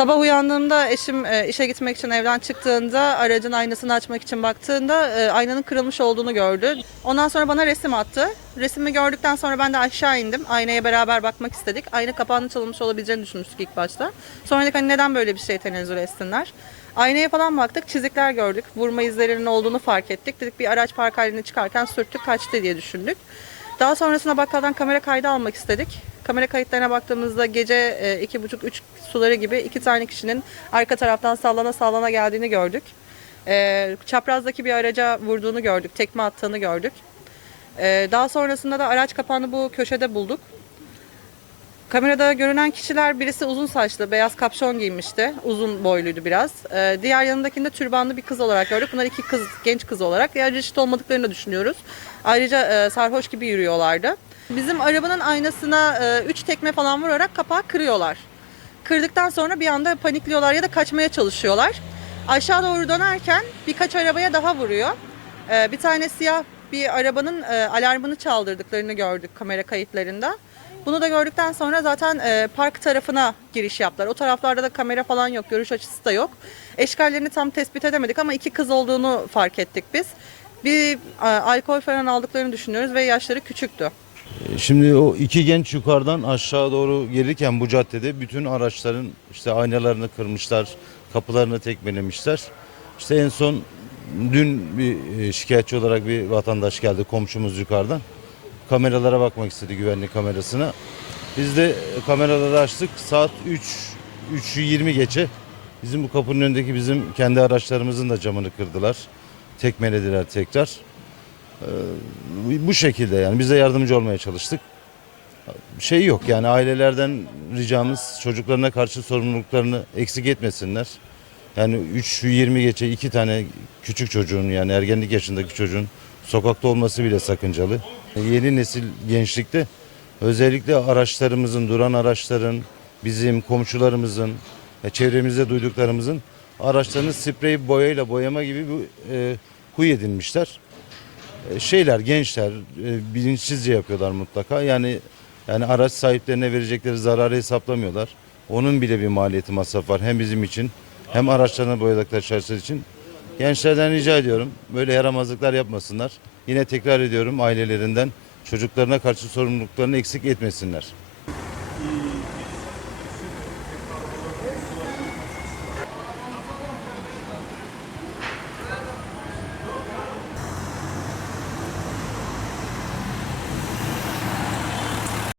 Sabah uyandığımda eşim e, işe gitmek için evden çıktığında aracın aynasını açmak için baktığında e, aynanın kırılmış olduğunu gördü. Ondan sonra bana resim attı. Resmi gördükten sonra ben de aşağı indim. Aynaya beraber bakmak istedik. Ayna kapağının çalınmış olabileceğini düşünmüştük ilk başta. Sonra dedik hani neden böyle bir şey tenezzül etsinler. Aynaya falan baktık, çizikler gördük. Vurma izlerinin olduğunu fark ettik. Dedik bir araç park haline çıkarken sürttük kaçtı diye düşündük. Daha sonrasında bakkaldan kamera kaydı almak istedik. Kamera kayıtlarına baktığımızda gece e, iki buçuk üç suları gibi iki tane kişinin arka taraftan sallana sallana geldiğini gördük. E, çaprazdaki bir araca vurduğunu gördük, tekme attığını gördük. E, daha sonrasında da araç kapağını bu köşede bulduk. Kamerada görünen kişiler birisi uzun saçlı, beyaz kapşon giymişti. Uzun boyluydu biraz. Ee, diğer yanındakinde türbanlı bir kız olarak gördük. Bunlar iki kız, genç kız olarak. Yani reşit olmadıklarını düşünüyoruz. Ayrıca e, sarhoş gibi yürüyorlardı. Bizim arabanın aynasına e, üç tekme falan vurarak kapağı kırıyorlar. Kırdıktan sonra bir anda panikliyorlar ya da kaçmaya çalışıyorlar. Aşağı doğru dönerken birkaç arabaya daha vuruyor. Ee, bir tane siyah bir arabanın e, alarmını çaldırdıklarını gördük kamera kayıtlarında. Bunu da gördükten sonra zaten e, park tarafına giriş yaptılar. O taraflarda da kamera falan yok, görüş açısı da yok. Eşkallerini tam tespit edemedik ama iki kız olduğunu fark ettik biz. Bir e, alkol falan aldıklarını düşünüyoruz ve yaşları küçüktü. Şimdi o iki genç yukarıdan aşağı doğru gelirken bu caddede bütün araçların işte aynalarını kırmışlar, kapılarını tekmelemişler. İşte en son dün bir e, şikayetçi olarak bir vatandaş geldi komşumuz yukarıdan. Kameralara bakmak istedi güvenlik kamerasına. Biz de kameraları açtık. Saat 3 3'ü 20 geçe bizim bu kapının önündeki bizim kendi araçlarımızın da camını kırdılar. Tekmelediler tekrar. Bu şekilde yani biz de yardımcı olmaya çalıştık. Şey yok yani ailelerden ricamız çocuklarına karşı sorumluluklarını eksik etmesinler. Yani 3-20 geçe iki tane küçük çocuğun yani ergenlik yaşındaki çocuğun sokakta olması bile sakıncalı. Yeni nesil gençlikte özellikle araçlarımızın, duran araçların, bizim komşularımızın, e, çevremizde duyduklarımızın araçlarını sprey boyayla boyama gibi bir e, huy edinmişler e, şeyler gençler e, bilinçsizce yapıyorlar mutlaka. Yani yani araç sahiplerine verecekleri zararı hesaplamıyorlar. Onun bile bir maliyeti masraf var hem bizim için hem araçlarına boyadıkları şahıslar için. Gençlerden rica ediyorum böyle yaramazlıklar yapmasınlar. Yine tekrar ediyorum ailelerinden çocuklarına karşı sorumluluklarını eksik etmesinler.